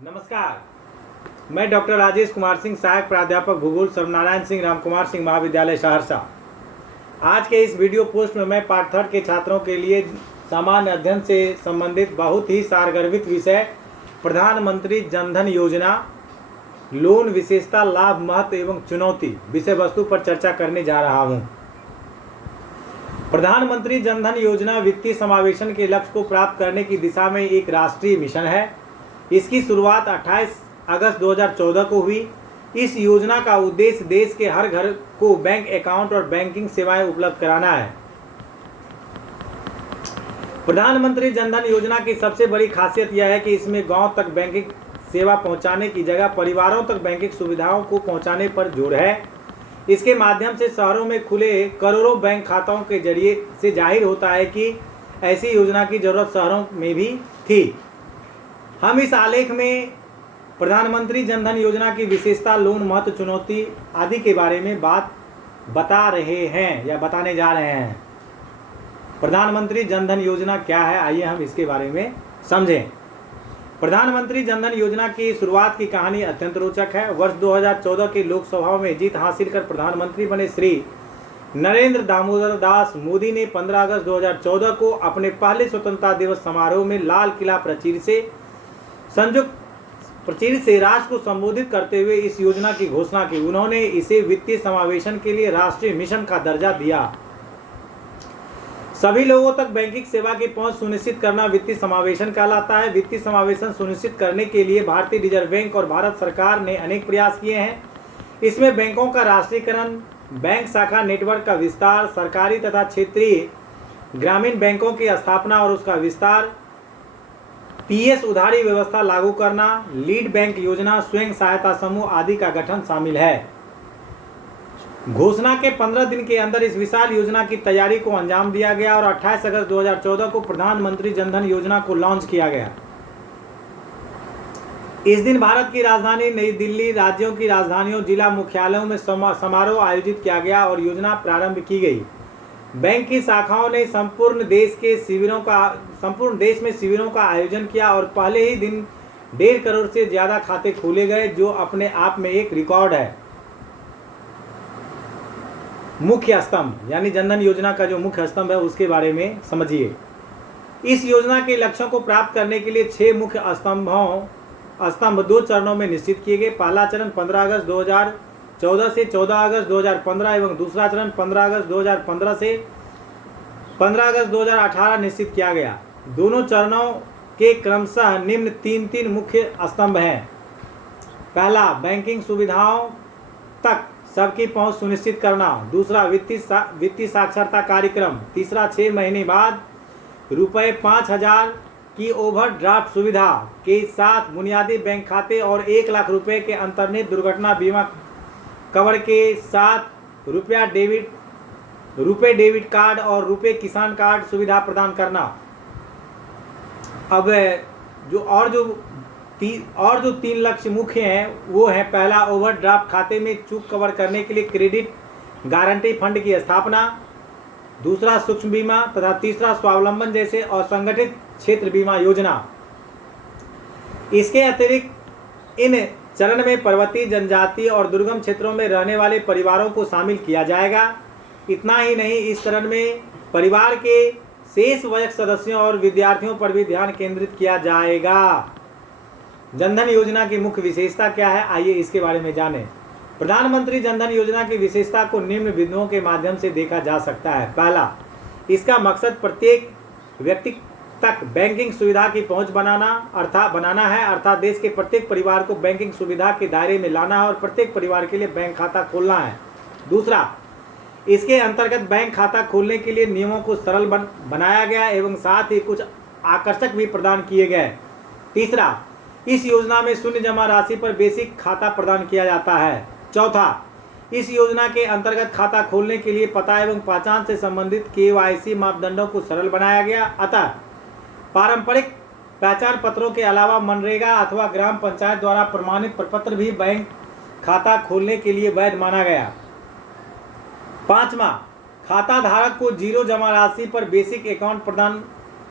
नमस्कार, मैं डॉक्टर राजेश कुमार सिंह, सहायक प्राध्यापक भूगोल, सर्वनारायण सिंह रामकुमार सिंह महाविद्यालय सहरसा। आज के इस वीडियो पोस्ट में मैं पार्ट 3 के छात्रों के लिए सामान्य अध्ययन से संबंधित बहुत ही सारगर्भित विषय प्रधानमंत्री जन धन योजना, लोन, विशेषता, लाभ, महत्व एवं चुनौती विषय वस्तु पर चर्चा करने जा रहा हूँ। प्रधानमंत्री जन धन योजना वित्तीय समावेशन के लक्ष्य को प्राप्त करने की दिशा में एक राष्ट्रीय मिशन है। इसकी शुरुआत 28 अगस्त 2014 को हुई। इस योजना का उद्देश्य देश के हर घर को बैंक अकाउंट और बैंकिंग सेवाएं उपलब्ध कराना है। प्रधानमंत्री जन धन योजना की सबसे बड़ी खासियत यह है कि इसमें गांव तक बैंकिंग सेवा पहुंचाने की जगह परिवारों तक बैंकिंग सुविधाओं को पहुंचाने पर जोर है। इसके माध्यम से शहरों में खुले करोड़ों बैंक खातों के जरिए से जाहिर होता है कि ऐसी योजना की जरूरत शहरों में भी थी। हम इस आलेख में प्रधानमंत्री जन धन योजना की विशेषता, लोन, महत्व, चुनौती आदि के बारे में बता रहे हैं या बताने जा रहे हैं। प्रधानमंत्री जन धन योजना क्या है, आइए हम इसके बारे में समझें। प्रधानमंत्री जन धन योजना की शुरुआत की कहानी अत्यंत रोचक है। वर्ष 2014 के लोकसभा में जीत हासिल कर प्रधानमंत्री बने श्री नरेंद्र दामोदर दास मोदी ने 15 अगस्त 2014 को अपने पहले स्वतंत्रता दिवस समारोह में लाल किला प्राचीर से राष्ट्र को संबोधित करते हुए इस योजना की घोषणा की। उन्होंने इसे वित्तीय समावेशन के लिए राष्ट्रीय मिशन का दर्जा दिया। सभी लोगों तक बैंकिंग सेवा की पहुंच सुनिश्चित करना वित्तीय समावेशन कहलाता है। वित्तीय समावेशन सुनिश्चित करने के लिए भारतीय रिजर्व बैंक और भारत सरकार ने अनेक प्रयास किए हैं। इसमें बैंकों का राष्ट्रीयकरण, बैंक शाखा नेटवर्क का विस्तार, सरकारी तथा क्षेत्रीय ग्रामीण बैंकों की स्थापना और उसका विस्तार, पीएस उधारी व्यवस्था लागू करना, लीड बैंक योजना, स्वयं सहायता समूह आदि का गठन शामिल है। घोषणा के 15 दिन के अंदर इस विशाल योजना की तैयारी को अंजाम दिया गया और 28 अगस्त 2014 को प्रधानमंत्री जन धन योजना को लॉन्च किया गया। इस दिन भारत की राजधानी नई दिल्ली, राज्यों की राजधानियों, जिला मुख्यालयों में समारोह आयोजित किया गया और योजना प्रारंभ की गई। बैंक की शाखाओं ने संपूर्ण देश में शिविरों का आयोजन किया और पहले ही दिन 1.5 करोड़ से ज्यादा खाते खोले गए, जो अपने आप में एक रिकॉर्ड है। मुख्य स्तंभ यानी जनधन योजना का जो मुख्य स्तंभ है उसके बारे में समझिए। इस योजना के लक्ष्यों को प्राप्त करने के लिए 6 मुख्य स्तंभ 2 चरणों में निश्चित किए गए। पहला चरण 15 अगस्त 2014 से 14 अगस्त 2015 एवं दूसरा चरण 15 अगस्त 2015 से 15 अगस्त 2018 निश्चित किया गया। दोनों चरणों के क्रमशः निम्न 3 मुख्य स्तंभ हैं। पहला, बैंकिंग सुविधाओं तक सबकी पहुंच सुनिश्चित करना। दूसरा, वित्तीय साक्षरता कार्यक्रम। तीसरा, 6 महीने बाद ₹5000 की ओवरड्राफ्ट सुविधा के साथ बुनियादी बैंक खाते और 1 लाख रुपए के अंतर्निहित दुर्घटना बीमा कवर के साथ रुपए डेबिट कार्ड और रुपए किसान कार्ड सुविधा प्रदान करना। अब जो 3 लक्ष्य मुख्य हैं वो है, पहला, ओवरड्राफ्ट खाते में चूक कवर करने के लिए क्रेडिट गारंटी फंड की स्थापना। दूसरा, सूक्ष्म बीमा तथा तीसरा, स्वावलंबन जैसे असंगठित क्षेत्र बीमा योजना। इसके अतिरिक्त इन चरण में पर्वतीय, जनजातीय और दुर्गम क्षेत्रों में रहने वाले परिवारों को शामिल किया जाएगा। इतना ही नहीं, इस चरण में परिवार के शेष वयस्क सदस्यों और विद्यार्थियों पर भी ध्यान केंद्रित किया जाएगा। जनधन योजना की मुख्य विशेषता क्या है, आइए इसके बारे में जानें। प्रधानमंत्री जनधन योजना की विशेषता को निम्न बिंदुओं के माध्यम से देखा जा सकता है। पहला, इसका मकसद प्रत्येक व्यक्ति तक बैंकिंग सुविधा की पहुंच बनाना है, अर्थात देश के प्रत्येक परिवार को बैंकिंग सुविधा के दायरे में लाना है और प्रत्येक परिवार के लिए बैंक खाता खोलना है। दूसरा, इसके अंतर्गत बैंक खाता खोलने के लिए नियमों को सरल बनाया गया एवं साथ ही कुछ आकर्षक भी प्रदान किए गए। तीसरा, इस योजना में शून्य जमा राशि पर बेसिक खाता प्रदान किया जाता है। चौथा, इस योजना के अंतर्गत खाता खोलने के लिए पता एवं पहचान से संबंधित KYC मापदंडों को सरल बनाया गया, अतः पारंपरिक पहचान पत्रों के अलावा मनरेगा अथवा ग्राम पंचायत द्वारा प्रमाणित प्रपत्र भी बैंक खाता खोलने के लिए वैध माना गया। पांचवा, खाता धारक को 0 जमा राशि पर बेसिक अकाउंट प्रदान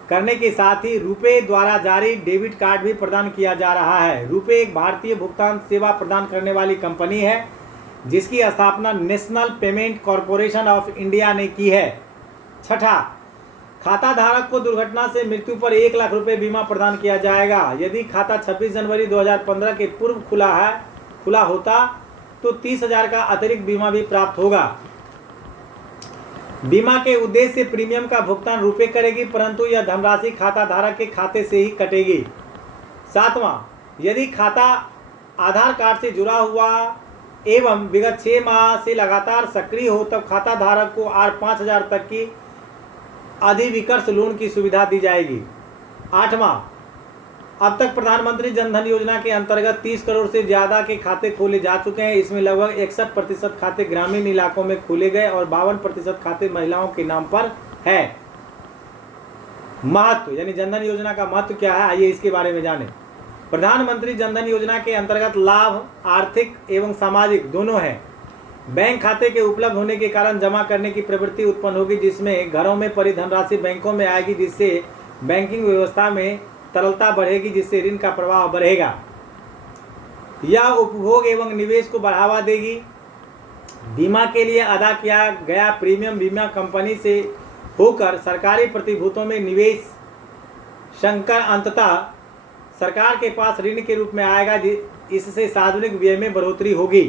करने के साथ ही रुपे द्वारा जारी डेबिट कार्ड भी प्रदान किया जा रहा है। रुपे एक भारतीय भुगतान सेवा प्रदान करने वाली कंपनी है जिसकी स्थापना national payment corporation of India ने की है। छठा, खाता धारक को दुर्घटना से मृत्यु पर 1 लाख रुपए बीमा प्रदान किया जाएगा। यदि खाता 26 जनवरी 2015 के पूर्व खुला होता तो 30,000 का अतिरिक्त बीमा भी प्राप्त होगा। बीमा के उद्देश्य से प्रीमियम का भुगतान रुपए करेगी, परंतु यह धनराशि खाता धारक के खाते से ही कटेगी। सातवां, यदि खाता आधार कार्ड से जुड़ा हुआ एवं विगत 6 माह से लगातार सक्रिय हो तब खाता धारक को 5,000 तक की अधिविकर्ष लोन की सुविधा दी जाएगी। आठवां, अब तक प्रधानमंत्री जनधन योजना के अंतर्गत 30 करोड़ से ज़्यादा के खाते खोले जा चुके हैं। इसमें लगभग 61% खाते ग्रामीण इलाकों में खोले गए और 52% खाते महिलाओं के नाम पर है। महत्व यानी जनधन योजना का महत्व क्या है, आइए इसके बारे में जानें। प्रधानमंत्री जनधन योजना के अंतर्गत लाभ आर्थिक एवं सामाजिक दोनों हैं। बैंक खाते के उपलब्ध होने के कारण जमा करने की प्रवृत्ति उत्पन्न होगी, जिसमें घरों में पड़ी धनराशि बैंकों में आएगी, जिससे बैंकिंग व्यवस्था में तरलता बढ़ेगी, जिससे ऋण का प्रवाह बढ़ेगा। यह उपभोग एवं निवेश को बढ़ावा देगी। बीमा के लिए अदा किया गया प्रीमियम बीमा कंपनी से होकर सरकारी प्रतिभूतों में निवेश शंकर अंततः सरकार के पास ऋण के रूप में आएगा, इससे सार्वजनिक व्यय में बढ़ोतरी होगी।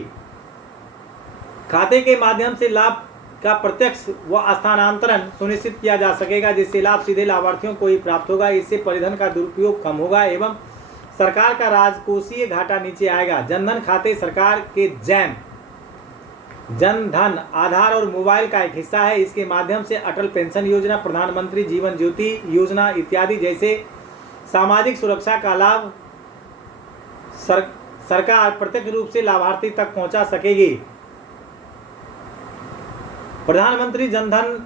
खाते के माध्यम से लाभ का प्रत्यक्ष व स्थानांतरण सुनिश्चित किया जा सकेगा, जिससे लाभ सीधे लाभार्थियों को ही प्राप्त होगा। इससे परिधन का दुरुपयोग कम होगा एवं सरकार का राजकोषीय घाटा नीचे आएगा। जनधन खाते सरकार के जैम जनधन आधार और मोबाइल का एक हिस्सा है। इसके माध्यम से अटल पेंशन योजना, प्रधानमंत्री जीवन ज्योति योजना इत्यादि जैसे सामाजिक सुरक्षा का लाभ सरकार प्रत्यक्ष रूप से लाभार्थी तक पहुंचा सकेगी। प्रधानमंत्री जनधन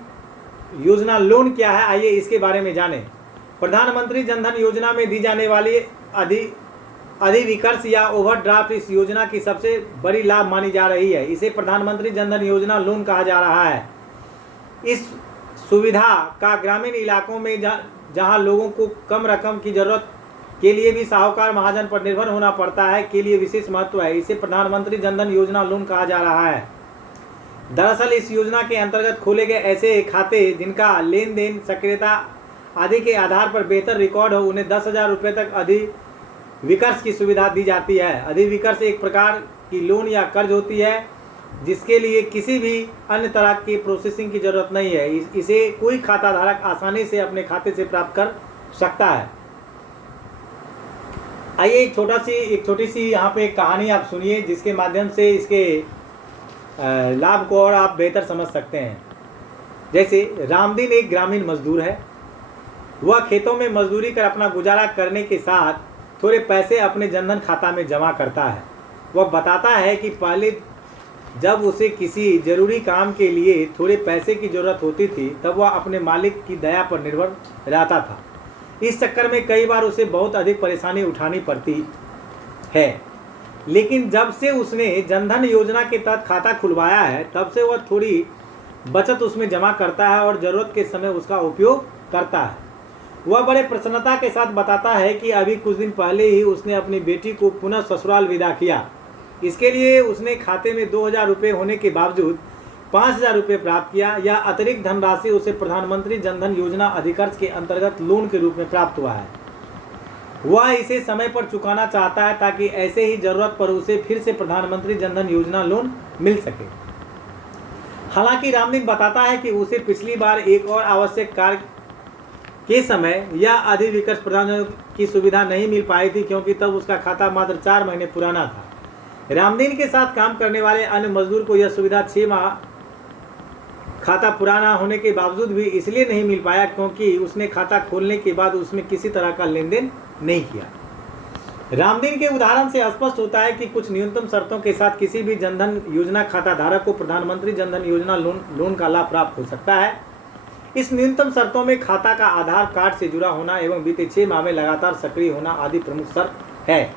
योजना लोन क्या है, आइए इसके बारे में जानें। प्रधानमंत्री जनधन योजना में दी जाने वाली अधिविकर्ष या ओवरड्राफ्ट इस योजना की सबसे बड़ी लाभ मानी जा रही है। इसे प्रधानमंत्री जनधन योजना लोन कहा जा रहा है। इस सुविधा का ग्रामीण इलाकों में जहां लोगों को कम रकम की जरूरत के लिए भी साहूकार महाजन पर निर्भर होना पड़ता है के लिए विशेष महत्व है। इसे प्रधानमंत्री जनधन योजना लोन कहा जा रहा है। दरअसल इस योजना के अंतर्गत खोले गए ऐसे खाते जिनका लेन देन सक्रियता आदि के आधार पर बेहतर रिकॉर्ड हो, उन्हें 10,000 रुपये तक अधिविकर्ष की सुविधा दी जाती है। अधिविकर्ष एक प्रकार की लोन या कर्ज होती है जिसके लिए किसी भी अन्य तरह की प्रोसेसिंग की जरूरत नहीं है। इसे कोई खाता धारक आसानी से अपने खाते से प्राप्त कर सकता है। आइए एक छोटी सी यहाँ पे एक कहानी आप सुनिए, जिसके माध्यम से इसके लाभ को और आप बेहतर समझ सकते हैं। जैसे रामदीन एक ग्रामीण मजदूर है। वह खेतों में मजदूरी कर अपना गुजारा करने के साथ थोड़े पैसे अपने जनधन खाता में जमा करता है। वह बताता है कि पहले जब उसे किसी ज़रूरी काम के लिए थोड़े पैसे की ज़रूरत होती थी तब वह अपने मालिक की दया पर निर्भर रहता था। इस चक्कर में कई बार उसे बहुत अधिक परेशानी उठानी पड़ती है। लेकिन जब से उसने जनधन योजना के तहत खाता खुलवाया है तब से वह थोड़ी बचत उसमें जमा करता है और ज़रूरत के समय उसका उपयोग करता है। वह बड़े प्रसन्नता के साथ बताता है कि अभी कुछ दिन पहले ही उसने अपनी बेटी को पुनः ससुराल विदा किया। इसके लिए उसने खाते में 2,000 रुपये होने के बावजूद 5,000 रुपये प्राप्त किया। यह अतिरिक्त धनराशि उसे प्रधानमंत्री जनधन योजना अधिकर्ष के अंतर्गत लोन के रूप में प्राप्त हुआ है। वह इसे समय पर चुकाना चाहता है ताकि ऐसे ही जरूरत पर उसे फिर से प्रधानमंत्री जनधन योजना लोन मिल सके। हालांकि रामदीन बताता है कि उसे पिछली बार एक और आवश्यक कार्य के समय यह अधिविकर्ष प्रदान की सुविधा नहीं मिल पाई थी, क्योंकि तब उसका खाता मात्र 4 महीने पुराना था। रामदीन के साथ काम करने वाले अन्य मजदूर को यह सुविधा 6 माह खाता पुराना होने के बावजूद भी इसलिए नहीं मिल पाया क्योंकि उसने खाता खोलने के बाद उसमें किसी तरह का लेन देन नहीं किया। रामदीन के उदाहरण से स्पष्ट होता है कि कुछ न्यूनतम शर्तों के साथ किसी भी जनधन योजना खाता धारक को प्रधानमंत्री जनधन योजना लोन का लाभ प्राप्त हो सकता है। इस न्यूनतम शर्तों में खाता का आधार कार्ड से जुड़ा होना एवं बीते 6 माह में लगातार सक्रिय होना आदि प्रमुख शर्त है।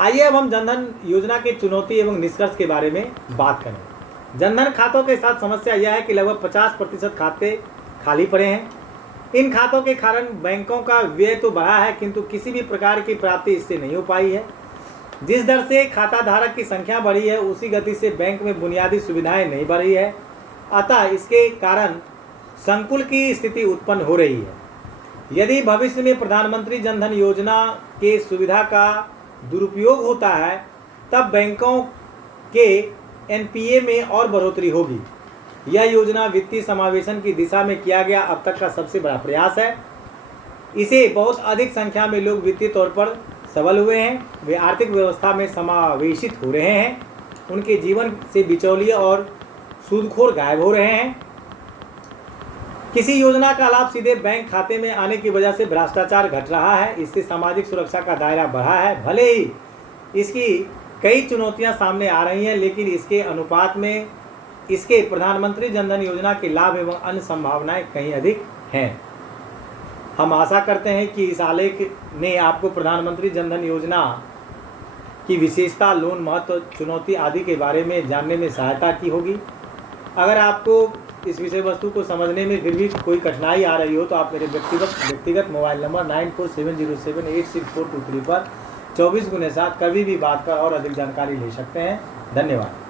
आइए अब हम जनधन योजना के चुनौती एवं निष्कर्ष के बारे में बात करें। जनधन खातों के साथ समस्या यह है कि लगभग 50% खाते खाली पड़े हैं। इन खातों के कारण बैंकों का व्यय तो बढ़ा है, किंतु किसी भी प्रकार की प्राप्ति इससे नहीं हो पाई है। जिस दर से खाता धारक की संख्या बढ़ी है, उसी गति से बैंक में बुनियादी सुविधाएं नहीं बढ़ी है। अतः इसके कारण संकुल की स्थिति उत्पन्न हो रही है। यदि भविष्य में प्रधानमंत्री जनधन योजना के सुविधा का दुरुपयोग होता है, तब बैंकों के एनपीए में और बढ़ोतरी होगी। यह योजना वित्तीय समावेशन की दिशा में किया गया अब तक का सबसे बड़ा प्रयास है। इसे बहुत अधिक संख्या में लोग वित्तीय तौर पर सबल हुए हैं, वे आर्थिक व्यवस्था में समावेशित हो रहे हैं, उनके जीवन से बिचौलिए और सूदखोर गायब हो रहे हैं। किसी योजना का लाभ सीधे बैंक खाते में आने की वजह से भ्रष्टाचार घट रहा है, इससे सामाजिक सुरक्षा का दायरा बढ़ा है। भले ही इसकी कई चुनौतियां सामने आ रही हैं, लेकिन इसके अनुपात में इसके प्रधानमंत्री जनधन योजना के लाभ एवं अन्य संभावनाएं कहीं अधिक हैं। हम आशा करते हैं कि इस आलेख ने आपको प्रधानमंत्री जनधन योजना की विशेषता, लोन महत्व, चुनौती आदि के बारे में जानने में सहायता की होगी। अगर आपको इस विषय वस्तु को समझने में फिर भी कोई कठिनाई आ रही हो तो आप मेरे व्यक्तिगत मोबाइल नंबर 9470786423 पर 24x7 कभी भी बात कर और अधिक जानकारी ले सकते हैं। धन्यवाद।